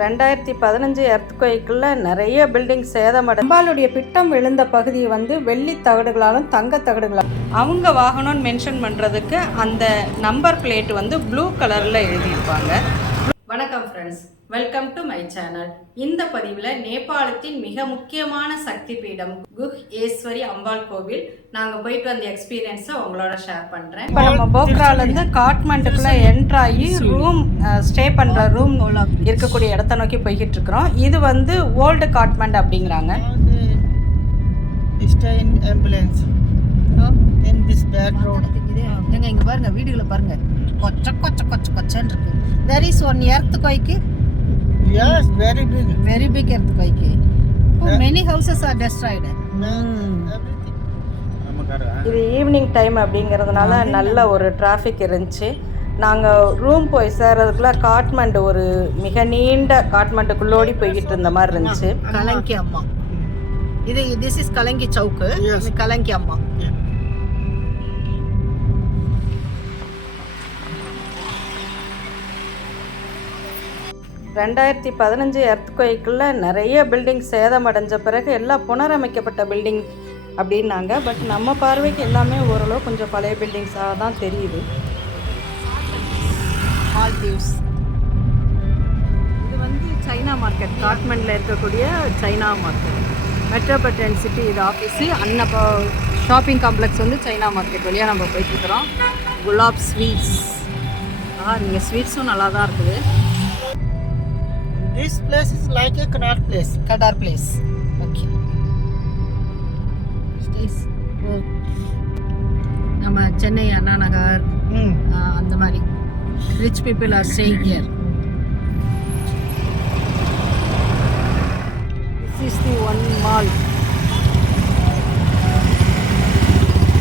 ரெண்டாயிரத்தி பதினஞ்சு எர்த்குவைக்கில் நிறைய பில்டிங் சேதமடை அம்பாலுடைய பிட்டம் விழுந்த பகுதி வந்து வெள்ளி தகடுகளாலும் தங்க தகடுகளாலும் அவங்க வாகனம்னு மென்ஷன் பண்ணுறதுக்கு அந்த நம்பர் பிளேட் வந்து ப்ளூ கலரில் எழுதியிருப்பாங்க. வணக்கம் friends welcome to my channel இந்த பதிவில் நேபாளத்தின் மிக முக்கியமான சக்தி பீடம் குஹ் ஈஸ்வரி அம்பாள் கோவில். நாங்கள் போயிட்டு வந்த எக்ஸ்பீரியன்ஸை உங்களோட ஷேர் பண்ணுறேன் இப்போ நம்ம போக்ராலேருந்து காட்மண்டுக்குள்ளே என்ட்ராகி ரூம் ஸ்டே பண்ணுற ரூம் இருக்கக்கூடிய இடத்த நோக்கி போய்கிட்டு இருக்கிறோம். இது வந்து ஓல்டு காட்மண்ட் அப்படிங்கிறாங்க. ambulance. In this bad road. எங்க இங்க பாருங்க வீடுகளை பாருங்க. கொச்ச கொச்ச கொச்ச கொச்சன்னு இருக்கு. There is one earthquake Yes, very big. Very big earthquake many houses are destroyed Everything. இது ஈவினிங் டைம் அப்படிங்கிறதுனால நல்ல ஒரு டிராஃபிக் இருந்துச்சு. நாங்கள் ரூம் போய் சேர்றதுக்குள்ள காட்மண்டு ஒரு மிக நீண்ட காட்மண்டுக்குள்ளோடி போய்கிட்டு இருந்த மாதிரி இருந்துச்சு. கலங்கி அம்மா. இது திஸ் இஸ் கலங்கி சவுக்கு. கலங்கி அம்மா. ரெண்டாயிரத்தி பதினஞ்சு எர்த்குவைக்கில் நிறைய பில்டிங் சேதமடைஞ்ச பிறகு எல்லாம் புனரமைக்கப்பட்ட பில்டிங் அப்படின்னாங்க. பட் நம்ம பார்வைக்கு எல்லாமே ஓரளவு கொஞ்சம் பழைய பில்டிங்ஸாக தான் தெரியுது. மால்தீவ்ஸ் இது வந்து சைனா மார்க்கெட் காட்மண்டில் இருக்கக்கூடிய சைனா மார்க்கெட் மெட்ரோபாலிட்டன் சிட்டி இது ஆஃபீஸு அன்னப்போ ஷாப்பிங் காம்ப்ளெக்ஸ் வந்து சைனா மார்க்கெட் வழியாக நம்ம போயிட்டுருக்குறோம் குலாப் ஸ்வீட்ஸ் ஆ நீங்கள் ஸ்வீட்ஸும் நல்லா தான் இருக்குது. This place is like a canal place. கடார் பிளேஸ் ஓகே நம்ம சென்னை அண்ணா நகர் அந்த மாதிரி. Rich people are staying here this is the one mall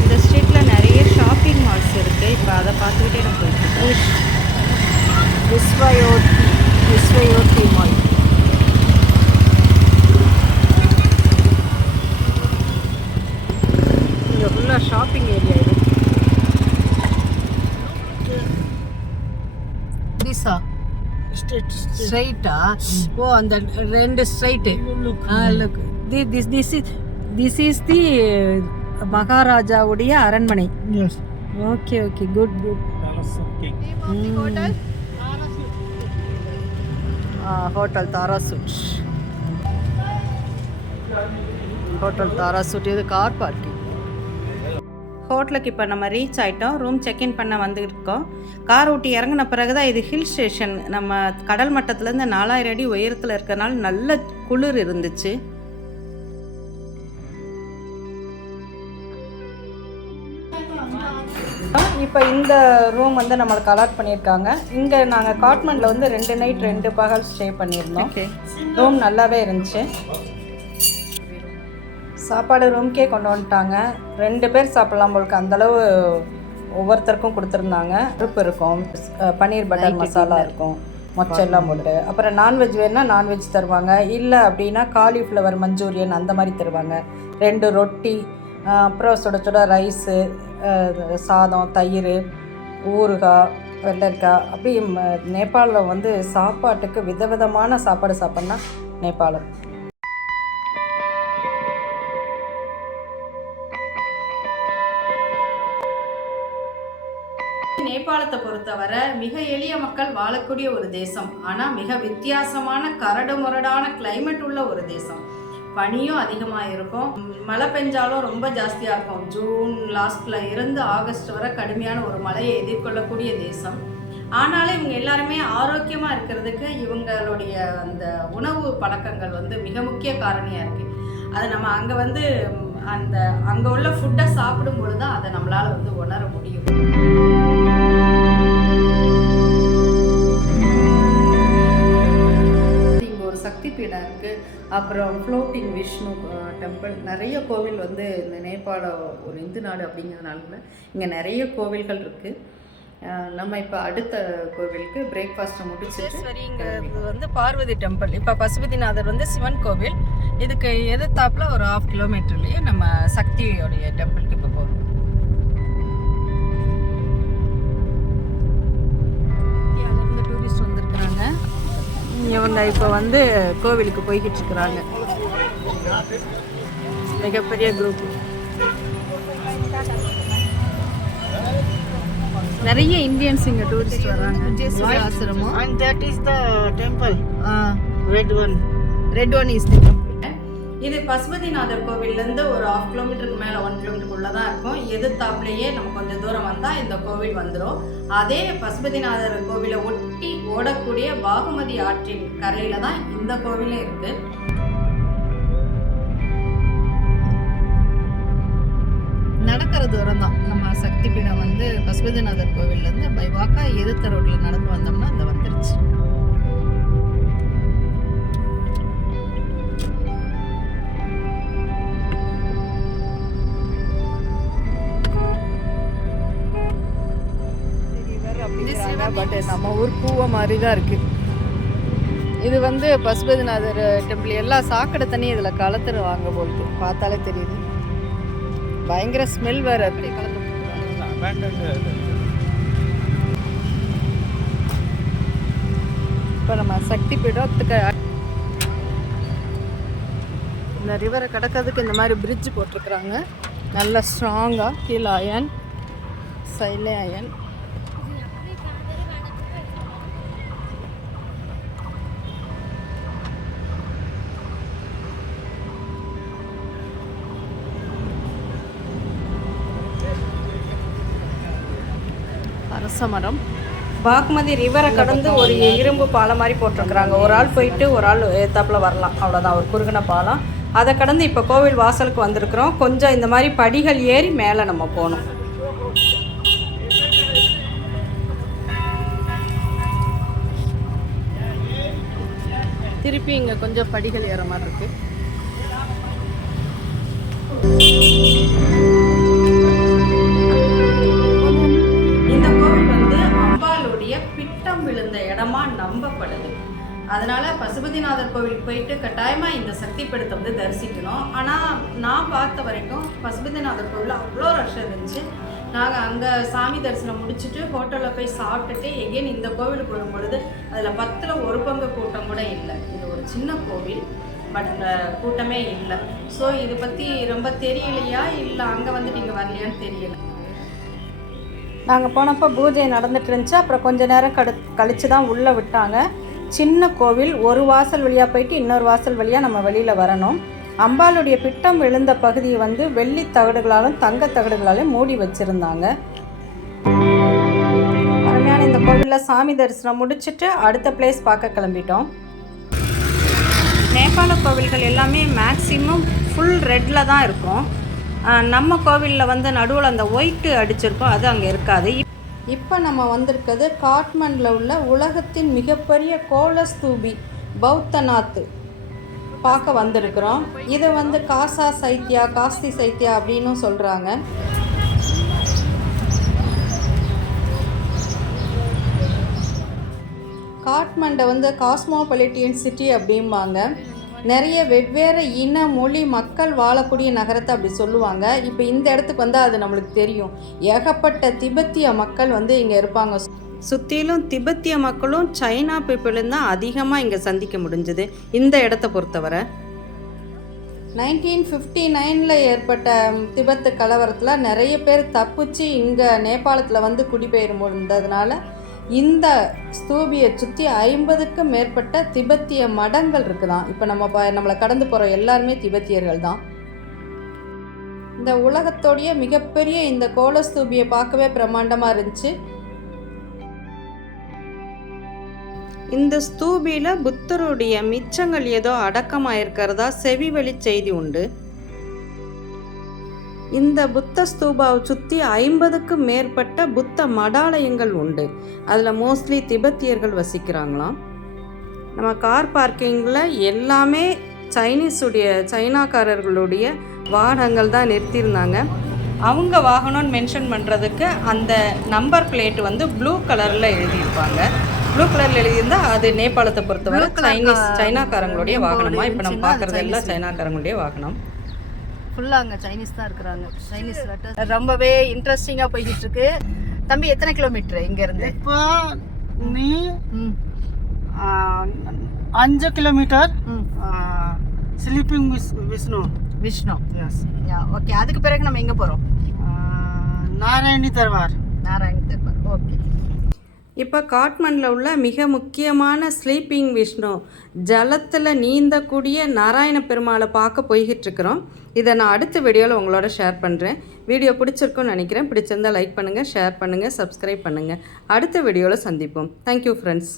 இந்த ஸ்ட்ரீட்டில் நிறைய ஷாப்பிங் மால்ஸ் இருக்குது இப்போ அதை பார்த்துக்கிட்டே நம்ம போயிட்டுருக்கோம் விஸ்வயோதி விஸ்வயோதி மால் இங்கே ஃபுல்லாக ஷாப்பிங் ஏரியா இது திஸா Straight, straight. ஸ்ட்ரைட்டா ஓ அந்த ரெண்டு straight Look. Look this this is this is the மகாராஜாவுடைய அரண்மனை Yes. Okay okay good good Palace of King. Hotel தாராசூட். Hotel தாராசூட் இது கார் பார்க்கிங். ஹோட்டலுக்கு இப்போ நம்ம ரீச் ஆகிட்டோம் ரூம் செக்இன் பண்ண வந்துருக்கோம். கார் ஓட்டி இறங்கின பிறகு தான் இது ஹில் ஸ்டேஷன் நம்ம கடல் மட்டத்துலேருந்து நாலாயிரம் அடி உயரத்தில் இருக்கறனால நல்ல குளிர் இருந்துச்சு. இப்போ இந்த ரூம் வந்து நம்மளுக்கு அலாட் பண்ணியிருக்காங்க. இங்கே நாங்கள் காட்மண்டில் வந்து ரெண்டு நைட் ரெண்டு பகல் ஸ்டே பண்ணியிருந்தோம். ரூம் நல்லாவே இருந்துச்சு. சாப்பாடு ரூம்க்கே கொண்டு வந்துட்டாங்க. ரெண்டு பேர் சாப்பிட்லாம் போலுக்கு அந்தளவு ஒவ்வொருத்தருக்கும் கொடுத்துருந்தாங்க. பருப்பு இருக்கும். பன்னீர் பட்டர் மசாலா இருக்கும். மொச்செல்லாம் போட்டு. அப்புறம் நான்வெஜ் வேணுன்னா நான்வெஜ் தருவாங்க. இல்லை அப்படின்னா காலிஃப்ளவர் மஞ்சூரியன் அந்த மாதிரி தருவாங்க. ரெண்டு ரொட்டி அப்புறம் சுட சுட ரைஸு சாதம் தயிர் ஊறுகாய் வெள்ளரிக்காய். அப்படி நேபாளில் வந்து சாப்பாட்டுக்கு விதவிதமான சாப்பாடு சாப்பிட்னா நேபாளம். நேபாளத்தை பொறுத்தவரை மிக எளிய மக்கள் வாழக்கூடிய ஒரு தேசம். ஆனால் மிக வித்தியாசமான கரடு முரடான கிளைமேட் உள்ள ஒரு தேசம். பனியும் அதிகமாக இருக்கும் மழை பெஞ்சாலும் ரொம்ப ஜாஸ்தியாக இருக்கும். ஜூன் லாஸ்ட்டில் இருந்து ஆகஸ்ட் வரை கடுமையான ஒரு மழையை எதிர்கொள்ளக்கூடிய தேசம். ஆனாலும் இவங்க எல்லாருமே ஆரோக்கியமாக இருக்கிறதுக்கு இவங்களுடைய அந்த உணவு பழக்கங்கள் வந்து மிக முக்கிய காரணியாக இருக்குது அது நம்ம அங்கே வந்து அந்த அங்கே உள்ள ஃபுட்டை சாப்பிடும் பொழுது தான் அதை நம்மளால் வந்து உணர முடியும். சக்தி பீடம் இருக்குது அப்புறம் ஃப்ளோட்டிங் விஷ்ணு டெம்பிள் நிறைய கோவில் வந்து இந்த நேபாள ஒரு இந்து நாடு அப்படிங்கிறதுனால இங்கே நிறைய கோவில்கள் இருக்குது நம்ம இப்போ அடுத்த கோவிலுக்கு பிரேக்ஃபாஸ்ட்டை முடிச்சுட்டு வந்து பார்வதி டெம்பிள் இப்போ பசுபதிநாதர் வந்து சிவன் கோவில். இதுக்கு எதிர்த்தாப்புல ஒரு ஹாஃப் கிலோமீட்டர்லேயே நம்ம சக்தியோடைய டெம்பிளுக்கு இப்போ போகிறோம் இவங்க இப்போ வந்து கோவிலுக்கு போய்கிட்டு இருக்கிறாங்க மிகப்பெரிய குரூப் நிறைய இந்தியன்ஸ் இங்கே டூரிஸ்ட் வராங்க ஆசிரமம் And that is the temple, red one. Red one is இது பசுபதிநாதர் கோவில்லேருந்து ஒரு ஆஃப் கிலோமீட்டருக்கு மேலே ஒன் கிலோமீட்டருக்குள்ளே தான் இருக்கும். எதிர்த்தாப்புலேயே நம்ம கொஞ்சம் தூரம் வந்தால் இந்த கோவில் வந்துடும் அதே பசுபதிநாதர் கோவிலை ஒட்டி ஓடக்கூடிய பாகுமதி ஆற்றின் கரையில் தான் இந்த கோவிலும் இருக்குது நடக்கிற தூரம் தான் நம்ம சக்தி பீடம் வந்து பசுபதிநாதர் கோவில்லேருந்து பை வாக்கா எதிர்த்த ரோட்டில் நடந்து வந்தோம்னா அந்த வந்துருச்சு. பட் நம்ம ஊர் பூவை மாதிரி தான் இருக்குது இது வந்து பசுபதிநாதர் டெம்பிள் எல்லா சாக்கடை தண்ணி இதில் கலத்துருவாங்க போலுக்கு பார்த்தாலே தெரியுது. பயங்கர ஸ்மெல் வேறு. அப்படி கலந்து இப்போ நம்ம சக்தி பீடத்துக்கு இந்த ரிவரை கடக்கிறதுக்கு இந்த மாதிரி பிரிட்ஜ் போட்டிருக்கிறாங்க. நல்ல ஸ்ட்ராங்காக கீழே அயன் சைலே அயன் அரச மரம் பாக்மதி ரிவரை கடந்து ஒரு இரும்பு பாலம் மாதிரி போட்டிருக்கிறாங்க. ஒரு ஆள் போயிட்டு ஒரு ஆள் ஏத்தாப்புல வரலாம். அவ்வளோதான் ஒரு குறுகின பாலம். அதை கடந்து இப்போ கோவில் வாசலுக்கு வந்திருக்கிறோம். கொஞ்சம் இந்த மாதிரி படிகள் ஏறி மேலே நம்ம போகணும். திருப்பி இங்கே கொஞ்சம் படிகள் ஏற மாதிரி இருக்கு. பிட்டம் விழுந்த இடமா நம்பப்படுது. அதனால பசுபதிநாதர் கோவிலுக்கு போயிட்டு கட்டாயமாக இந்த சக்தி பீடத்தை வந்து தரிசிக்கணும். ஆனால் நான் பார்த்த வரைக்கும் பசுபதிநாதர் கோவில் அவ்வளோ ரஷம் இருந்துச்சு. நாங்கள் அங்கே சாமி தரிசனம் முடிச்சுட்டு ஹோட்டலில் போய் சாப்பிட்டுட்டு எகெயின் இந்த கோவிலுக்கு வரும்பொழுது அதில் பத்தில் ஒரு பங்கு கூட்டம் கூட இல்லை. இது ஒரு சின்ன கோவில் பட் கூட்டமே இல்லை. ஸோ இதை பற்றி ரொம்ப தெரியலையா? இல்லை அங்கே வந்துட்டு இங்கே வரலையான்னு தெரியலை? நாங்கள் போனப்போ பூஜை நடந்துட்டு இருந்துச்சு. அப்புறம் கொஞ்ச நேரம் கடு கழித்து தான் உள்ளே விட்டாங்க. சின்ன கோவில் ஒரு வாசல் வழியாக போயிட்டு இன்னொரு வாசல் வழியாக நம்ம வெளியில் வரணும். அம்பாளுடைய பிட்டம் விழுந்த பகுதியை வந்து வெள்ளி தகடுகளாலும் தங்க தகடுகளாலும் மூடி வச்சுருந்தாங்க. அருமையான இந்த கோவிலில் சாமி தரிசனம் முடிச்சுட்டு அடுத்த பிளேஸ் பார்க்க கிளம்பிட்டோம். நேபாள கோவில்கள் எல்லாமே மேக்ஸிமம் ஃபுல் ரெட்டில் தான் இருக்கும். நம்ம கோவிலில் வந்து நடுவில் அந்த ஒயிட்டு அடிச்சிருக்கோம் அது அங்கே இருக்காது. இப்போ நம்ம வந்திருக்கிறது காட்மண்டில் உள்ள உலகத்தின் மிகப்பெரிய கோலஸ்தூபி பௌத்தநாத் பார்க்க வந்திருக்கிறோம். இதை வந்து காசா சைத்யா காஸ்தி சைத்யா அப்படின்னும் சொல்கிறாங்க காட்மண்டை வந்து காஸ்மோபாலிட்டியன் சிட்டி அப்படிம்பாங்க. நிறைய வெவ்வேறு இன மொழி மக்கள் வாழக்கூடிய நகரத்தை அப்படி சொல்லுவாங்க. இப்போ இந்த இடத்துக்கு வந்தால் அது நம்மளுக்கு தெரியும். ஏகப்பட்ட திபெத்திய மக்கள் வந்து இங்கே இருப்பாங்க. சுற்றிலும் திபெத்திய மக்களும் சைனா பீப்புளும் தான் அதிகமாக இங்கே சந்திக்க முடிஞ்சது. இந்த இடத்த பொறுத்தவரை. நைன்டீன் ஃபிஃப்டி நைனில் ஏற்பட்ட திபெத்து கலவரத்தில் நிறைய பேர் தப்பிச்சு இங்கே நேபாளத்தில் வந்து குடிபெயரும் இருந்ததுனால இந்த ஸ்தூபியை சுற்றி ஐம்பதுக்கும் மேற்பட்ட திபெத்திய மடங்கள் இருக்குதான். இப்போ நம்ம ப நம்மளை கடந்து போகிற எல்லாருமே திபெத்தியர்கள் தான். இந்த உலகத்தோடைய மிகப்பெரிய இந்த கோலஸ்தூபியை பார்க்கவே பிரம்மாண்டமாக இருந்துச்சு. இந்த ஸ்தூபியில் புத்தருடைய மிச்சங்கள் ஏதோ அடக்கமாயிருக்கிறதா செவிவழி செய்தி உண்டு. இந்த புத்த ஸ்தூபாவை சுற்றி ஐம்பதுக்கும் மேற்பட்ட புத்த மடாலயங்கள் உண்டு. அதில் மோஸ்ட்லி திபெத்தியர்கள் வசிக்கிறாங்களாம். நம்ம கார் பார்க்கிங்கில் எல்லாமே சைனீஸுடைய சைனாக்காரர்களுடைய வாகனங்கள் தான் நிறுத்தியிருந்தாங்க. அவங்க வாகனம்னு மென்ஷன் பண்ணுறதுக்கு அந்த நம்பர் பிளேட் வந்து ப்ளூ கலரில் எழுதியிருப்பாங்க. ப்ளூ கலரில் எழுதியிருந்தா அது நேபாளத்தை பொறுத்தவரை சைனீஸ் சைனாக்காரங்களுடைய வாகனமா? இப்போ நம்ம பார்க்குறது எல்லாம் சைனாக்காரங்களுடைய வாகனம். ஃபுல்லாக அங்கே சைனீஸ் தான் இருக்கிறாங்க. சைனீஸ் லெட்டர் ரொம்பவே இன்ட்ரெஸ்டிங்காக போய்கிட்டு இருக்கு தம்பி எத்தனை கிலோமீட்டர் இங்கேருந்து? இப்போ நீ அஞ்சு கிலோமீட்டர் ஸ்லீப்பிங் விஸ் விஷ்ணு விஷ்ணு எஸ் ஓகே அதுக்கு பிறகு நம்ம எங்கே போகிறோம் நாராயணி தர்வார். நாராயண தெப்பர் ஓகே இப்போ காட்மண்டில் உள்ள மிக முக்கியமான ஸ்லீப்பிங் விஷ்ணு. ஜலத்தில் நீந்தக்கூடிய நாராயண பெருமாளை பார்க்க போய்கிட்டுருக்குறோம். இதை நான் அடுத்த வீடியோவில் உங்களோட ஷேர் பண்ணுறேன் வீடியோ பிடிச்சிருக்குன்னு நினைக்கிறேன். பிடிச்சிருந்தா லைக் பண்ணுங்கள் ஷேர் பண்ணுங்கள் சப்ஸ்கிரைப் பண்ணுங்கள் அடுத்த வீடியோவில் சந்திப்போம். Thank you friends